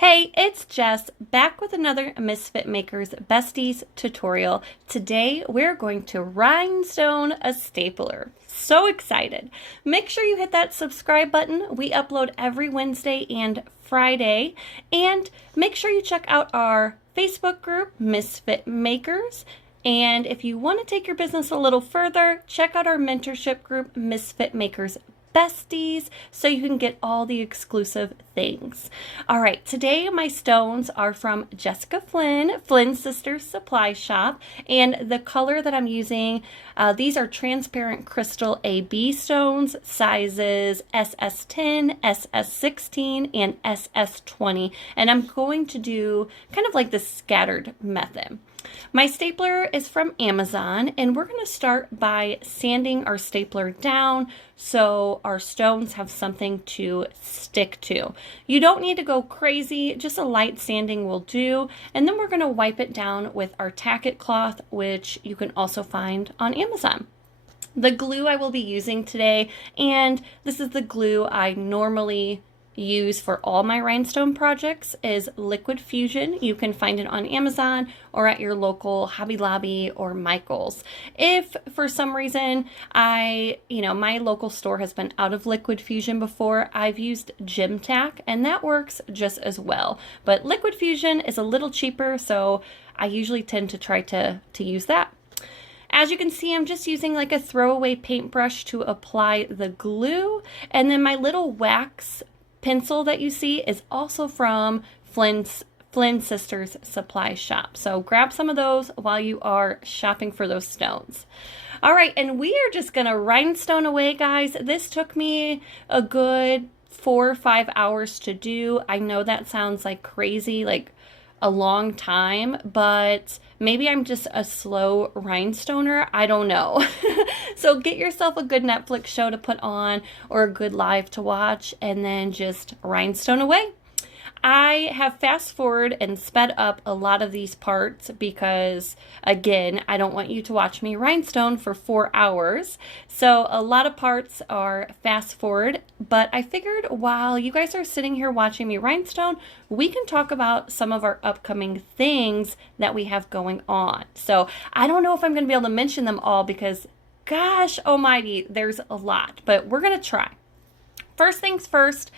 Hey, it's Jess, back with another Misfit Makers Besties tutorial. Today, we're going to rhinestone a stapler. So excited. Make sure you hit that subscribe button. We upload every Wednesday and Friday. And make sure you check out our Facebook group, Misfit Makers. And if you want to take your business a little further, check out our mentorship group, Misfit Makers Besties, so you can get all the exclusive things. All right, today my stones are from Jessica Flynn, Flynn Sisters Supply Shop, and the color that I'm using, these are transparent crystal AB stones, sizes SS10, SS16, and SS20, and I'm going to do kind of like the scattered method. My stapler is from Amazon, and we're going to start by sanding our stapler down so our stones have something to stick to. You don't need to go crazy, just a light sanding will do, and then we're going to wipe it down with our tack-it cloth, which you can also find on Amazon. The glue I will be using today, and this is the glue I normally use for all my rhinestone projects, is Liquid Fusion. You can find it on Amazon or at your local Hobby Lobby or Michael's. If for some reason my local store has been out of Liquid Fusion before, I've used Gym Tack and that works just as well. But Liquid Fusion is a little cheaper, so I usually tend to try to use that. As you can see, I'm just using like a throwaway paintbrush to apply the glue, and then my little wax pencil that you see is also from Flynn Sisters Supply Shop. So grab some of those while you are shopping for those stones. All right, and we are just gonna rhinestone away, guys. This took me a good 4 or 5 hours to do. I know that sounds like crazy, like a long time, but maybe I'm just a slow rhinestoner. I don't know. So get yourself a good Netflix show to put on or a good live to watch and then just rhinestone away. I have fast forward and sped up a lot of these parts because, again, I don't want you to watch me rhinestone for 4 hours. So a lot of parts are fast forward, but I figured while you guys are sitting here watching me rhinestone, we can talk about some of our upcoming things that we have going on. So I don't know if I'm going to be able to mention them all because, gosh almighty, there's a lot, but we're going to try. First things first,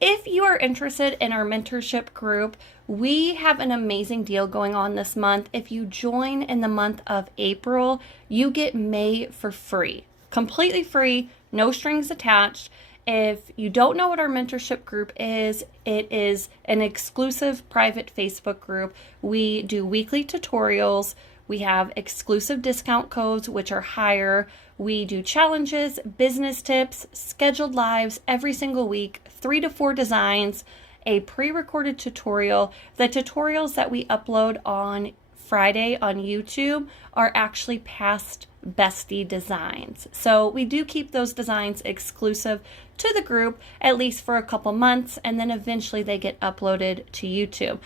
if you are interested in our mentorship group, we have an amazing deal going on this month. If you join in the month of April, you get May for free, completely free, no strings attached. If you don't know what our mentorship group is, it is an exclusive private Facebook group. We do weekly tutorials. We have exclusive discount codes, which are higher. We do challenges, business tips, scheduled lives every single week, 3 to 4 designs, a pre-recorded tutorial. The tutorials that we upload on Friday on YouTube are actually past bestie designs. So we do keep those designs exclusive to the group, at least for a couple months, and then eventually they get uploaded to YouTube.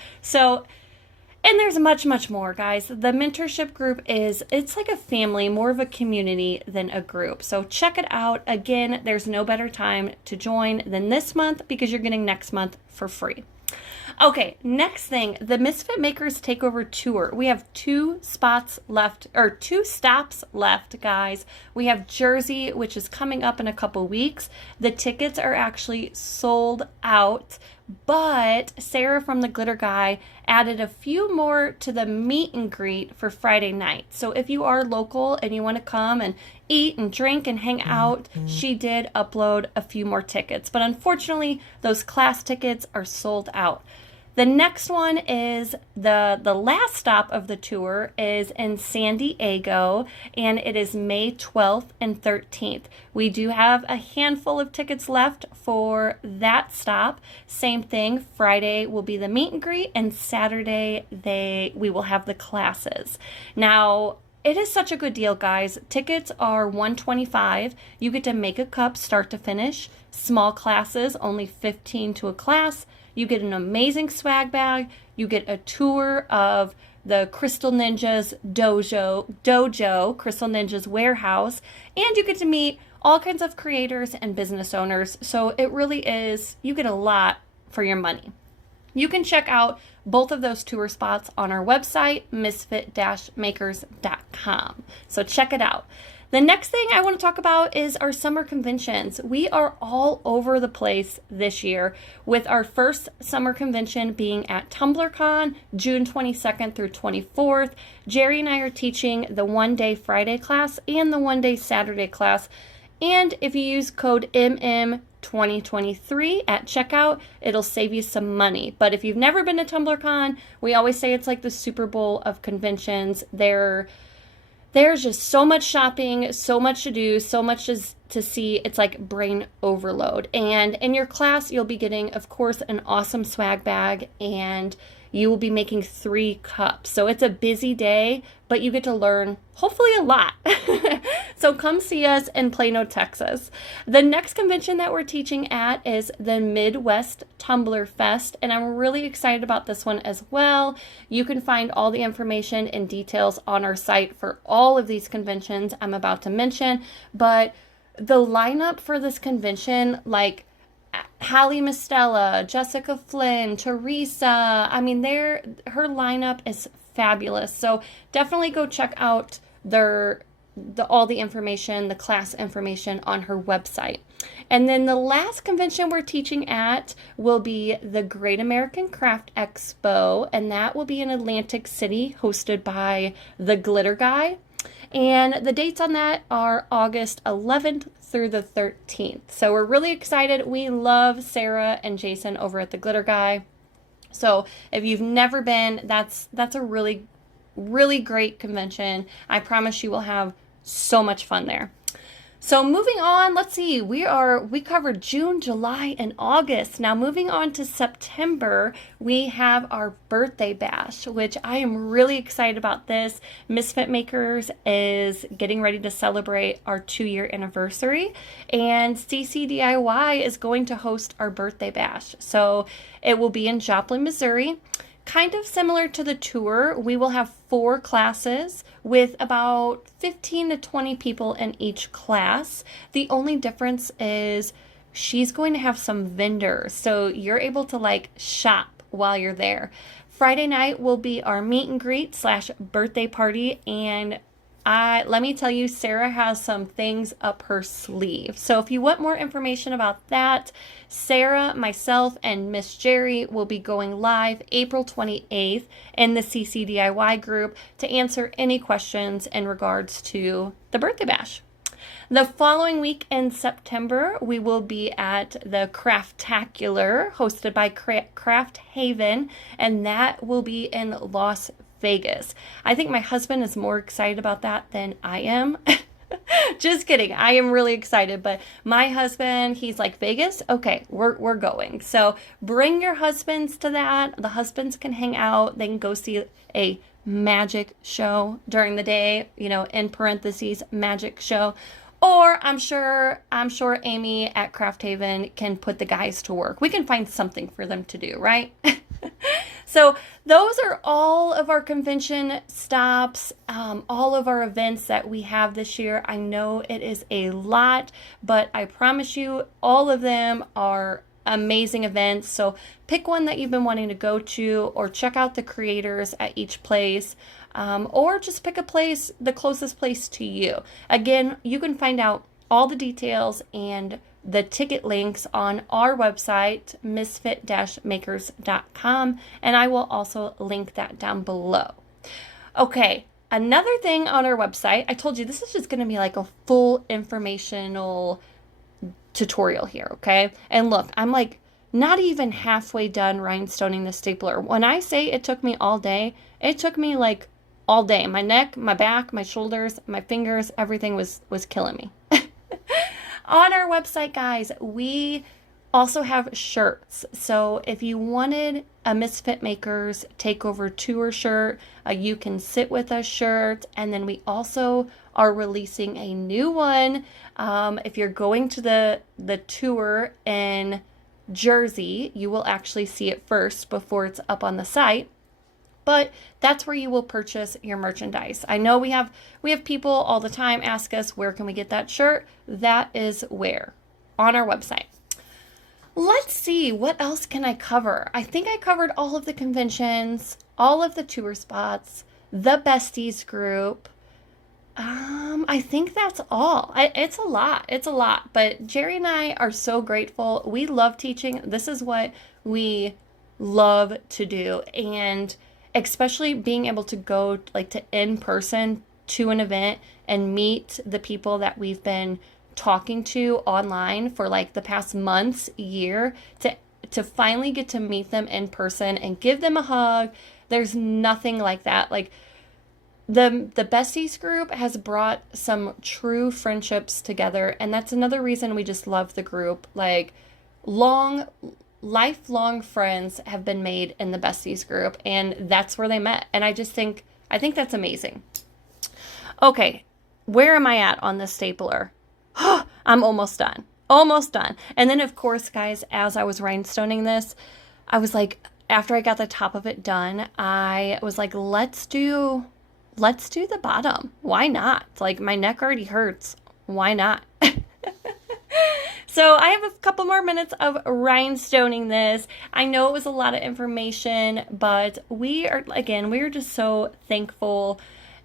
And there's much, much more, guys. The mentorship group it's like a family, more of a community than a group. So check it out. Again, there's no better time to join than this month because you're getting next month for free. Okay, next thing, the Misfit Makers Takeover Tour. We have 2 spots left, or 2 stops left, guys. We have Jersey, which is coming up in a couple weeks. The tickets are actually sold out, but Sarah from the Glitter Guy added a few more to the meet and greet for Friday night. So if you are local and you want to come and eat and drink and hang out, she did upload a few more tickets. But unfortunately, those class tickets are sold out. The next one is the last stop of the tour is in San Diego, and it is May 12th and 13th. We do have a handful of tickets left for that stop. Same thing, Friday will be the meet and greet, and Saturday we will have the classes. Now, it is such a good deal, guys. Tickets are $125. You get to make a cup start to finish. Small classes, only 15 to a class. You get an amazing swag bag. You get a tour of the Crystal Ninjas dojo, Crystal Ninjas warehouse, and you get to meet all kinds of creators and business owners. So it really is, you get a lot for your money. You can check out both of those tour spots on our website, misfit-makers.com. So check it out. The next thing I want to talk about is our summer conventions. We are all over the place this year, with our first summer convention being at TumblerCon, June 22nd through 24th. Jerry and I are teaching the one-day Friday class and the one-day Saturday class. And if you use code MM2023 at checkout, it'll save you some money. But if you've never been to TumblerCon, we always say it's like the Super Bowl of conventions. There's just so much shopping, so much to do, so much to see. It's like brain overload. And in your class, you'll be getting, of course, an awesome swag bag, and you will be making 3 cups. So it's a busy day, but you get to learn, hopefully, a lot. So come see us in Plano, Texas. The next convention that we're teaching at is the Midwest Tumbler Fest, and I'm really excited about this one as well. You can find all the information and details on our site for all of these conventions I'm about to mention, but the lineup for this convention, like Hallie Mistella, Jessica Flynn, Teresa, I mean, her lineup is fabulous. So definitely go check out all the information, the class information on her website. And then the last convention we're teaching at will be the Great American Craft Expo, and that will be in Atlantic City, hosted by the Glitter Guy. And the dates on that are August 11th through the 13th. So we're really excited. We love Sarah and Jason over at the Glitter Guy. So if you've never been, that's a really, really great convention. I promise you will have so much fun there. So moving on, let's see, we covered June, July, and August. Now moving on to September, we have our birthday bash, which I am really excited about this. Misfit Makers is getting ready to celebrate our 2-year anniversary, and CCDIY is going to host our birthday bash. So it will be in Joplin, Missouri. Kind of similar to the tour, we will have 4 classes with about 15 to 20 people in each class. The only difference is she's going to have some vendors, so you're able to like shop while you're there. Friday night will be our meet and greet / birthday party, and let me tell you, Sarah has some things up her sleeve. So if you want more information about that, Sarah, myself, and Miss Jerry will be going live April 28th in the CCDIY group to answer any questions in regards to the birthday bash. The following week in September, we will be at the Craftacular, hosted by Craft Haven, and that will be in Las Vegas. I think my husband is more excited about that than I am. Just kidding. I am really excited, but my husband, he's like, Vegas? Okay, we're going. So bring your husbands to that. The husbands can hang out. They can go see a magic show during the day, in parentheses, magic show. Or I'm sure Amy at Craft Haven can put the guys to work. We can find something for them to do, right? So those are all of our convention stops, all of our events that we have this year. I know it is a lot, but I promise you all of them are amazing events. So pick one that you've been wanting to go to, or check out the creators at each place, or just pick a place, the closest place to you. Again, you can find out all the details and the ticket links on our website, misfit-makers.com, and I will also link that down below. Okay, another thing on our website, I told you this is just going to be like a full informational tutorial here, okay? And look, I'm like not even halfway done rhinestoning the stapler. When I say it took me all day, it took me like all day. My neck, my back, my shoulders, my fingers, everything was killing me. On our website, guys, we also have shirts. So if you wanted a Misfit Makers Takeover Tour shirt, you can sit with us shirt. And then we also are releasing a new one. If you're going to the tour in Jersey, you will actually see it first before it's up on the site. But that's where you will purchase your merchandise. I know we have people all the time ask us, where can we get that shirt? That is where? On our website. Let's see, what else can I cover? I think I covered all of the conventions, all of the tour spots, the besties group. I think that's all. It's a lot. It's a lot. But Jerry and I are so grateful. We love teaching. This is what we love to do. And especially being able to go like to in person to an event and meet the people that we've been talking to online for like the past months, year, to finally get to meet them in person and give them a hug. There's nothing like that. Like the besties group has brought some true friendships together, and that's another reason we just love the group. Like long lifelong friends have been made in the besties group, and that's where they met. And I think that's amazing. Okay, where am I at on this stapler? I'm almost done. Almost done. And then of course, guys, as I was rhinestoning this, I was like, after I got the top of it done, I was like, let's do the bottom. Why not? Like, my neck already hurts. Why not? So I have a couple more minutes of rhinestoning this. I know it was a lot of information, but we're just so thankful.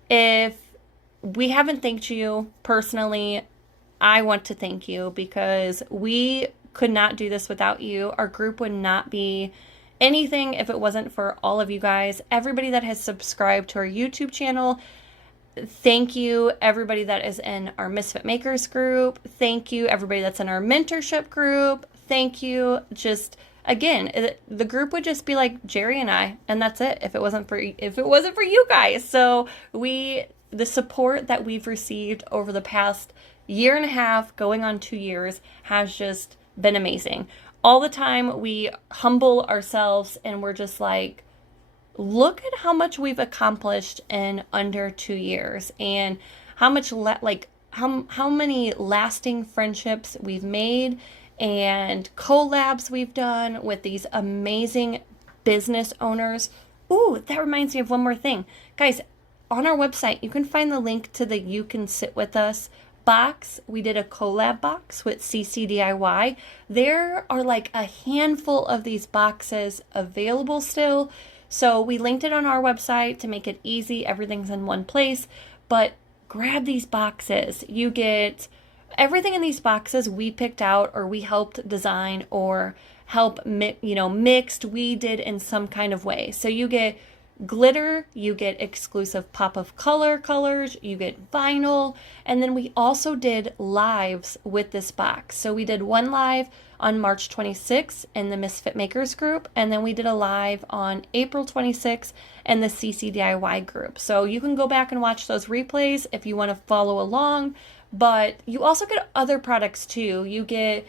If we haven't thanked you personally, I want to thank you, because we could not do this without you. Our group would not be anything if it wasn't for all of you guys. Everybody that has subscribed to our YouTube channel, thank you. Everybody that is in our Misfit Makers group, thank you. Everybody that's in our mentorship group, thank you. Just again, the group would just be like Jerry and I, and that's it. If it wasn't for you guys. So the support that we've received over the past year and a half, going on 2 years, has just been amazing. All the time we humble ourselves and we're just like, look at how much we've accomplished in under 2 years, and how much how many lasting friendships we've made, and collabs we've done with these amazing business owners. Ooh, that reminds me of one more thing. Guys, on our website, you can find the link to the You Can Sit With Us box. We did a collab box with CCDIY. There are like a handful of these boxes available still. So we linked it on our website to make it easy. Everything's in one place. But grab these boxes. You get everything in these boxes we picked out, or we helped design, or help mixed. We did in some kind of way. So you get glitter, you get exclusive pop of colors, you get vinyl, and then we also did lives with this box. So we did one live on March 26th in the Misfit Makers group, and then we did a live on April 26th in the CCDIY group. So you can go back and watch those replays if you want to follow along, but you also get other products too. You get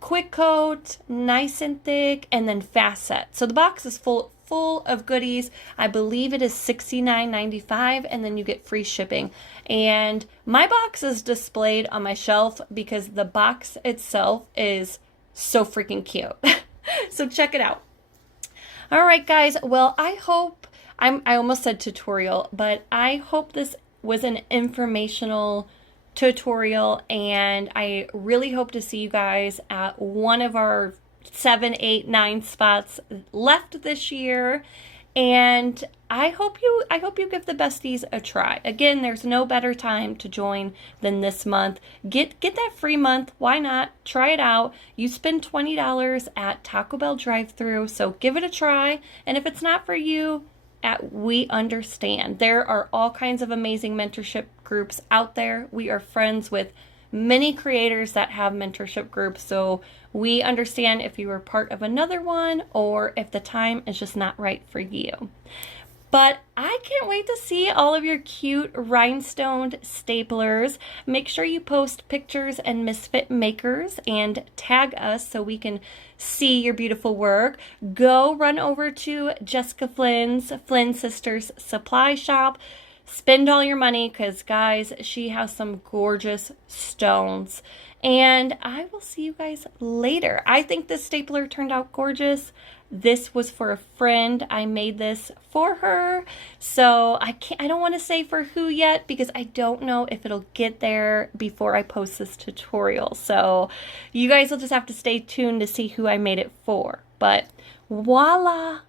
quick coat, nice and thick, and then fast set. So the box is full of goodies. I believe it is $69.95, and then you get free shipping. And my box is displayed on my shelf because the box itself is so freaking cute. So check it out. All right, guys. Well, I almost said tutorial, but I hope this was an informational tutorial, and I really hope to see you guys at one of our 7, 8, 9 spots left this year. And I hope you give the besties a try. Again, there's no better time to join than this month. Get that free month. Why not? Try it out. You spend $20 at Taco Bell drive-thru, so give it a try. And if it's not for you, we understand. There are all kinds of amazing mentorship groups out there. We are friends with many creators that have mentorship groups, so we understand if you were part of another one, or if the time is just not right for you. But I can't wait to see all of your cute rhinestoned staplers. Make sure you post pictures and Misfit Makers and tag us so we can see your beautiful work. Go run over to Jessica Flynn's Flynn Sisters Supply Shop. Spend all your money, because guys, she has some gorgeous stones. and I will see you guys later. I think this stapler turned out gorgeous. This was for a friend. I made this for her. So I don't want to say for who yet because I don't know if it'll get there before I post this tutorial. So you guys will just have to stay tuned to see who I made it for. But voila!